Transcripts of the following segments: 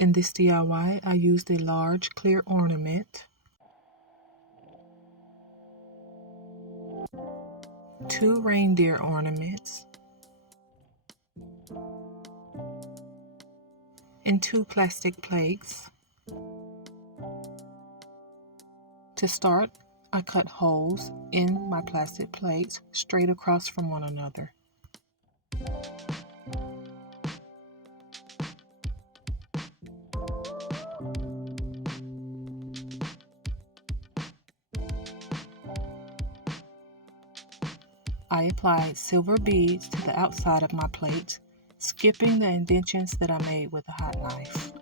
In this DIY, I used a large clear ornament, 2 reindeer ornaments, and 2 plastic plates. To start, I cut holes in my plastic plates straight across from one another. I applied silver beads to the outside of my plate, skipping the indentions that I made with a hot knife.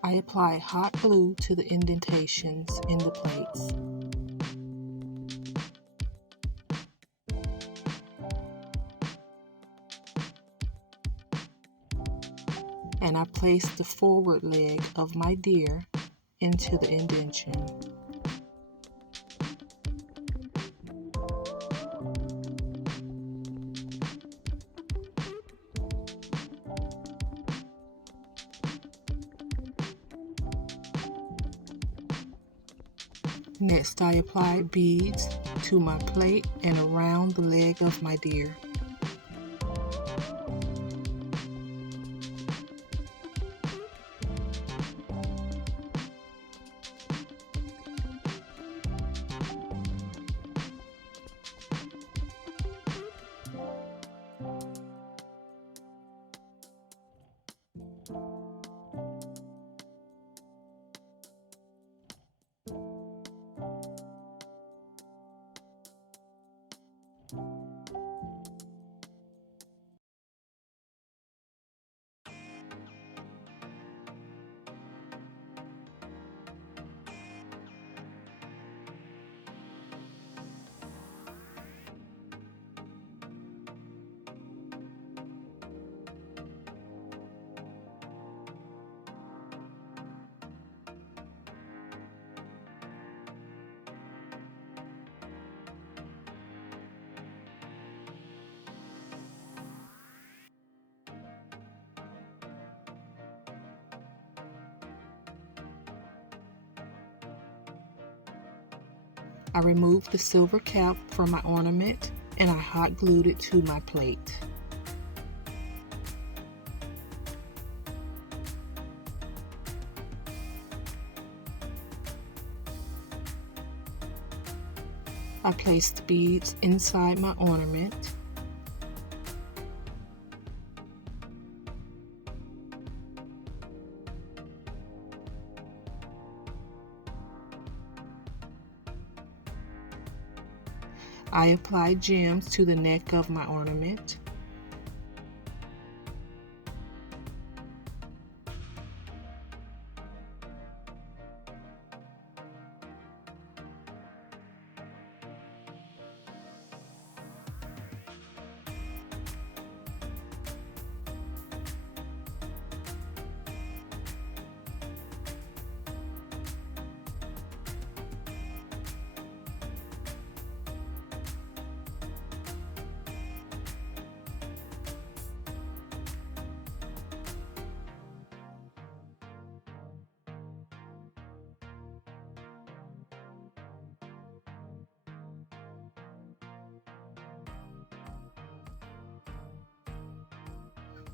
I applied hot glue to the indentations in the plates. And I placed the forward leg of my deer into the indention. Next, I applied beads to my plate and around the leg of my deer. I removed the silver cap from my ornament and I hot glued it to my plate. I placed beads inside my ornament. I applied gems to the neck of my ornament.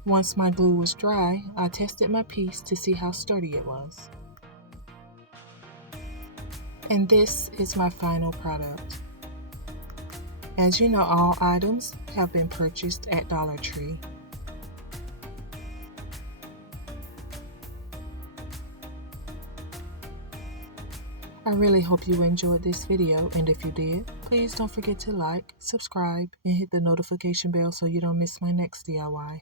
Once my glue was dry, I tested my piece to see how sturdy it was. And this is my final product. As you know, all items have been purchased at Dollar Tree. I really hope you enjoyed this video, and if you did, please don't forget to like, subscribe, and hit the notification bell so you don't miss my next DIY.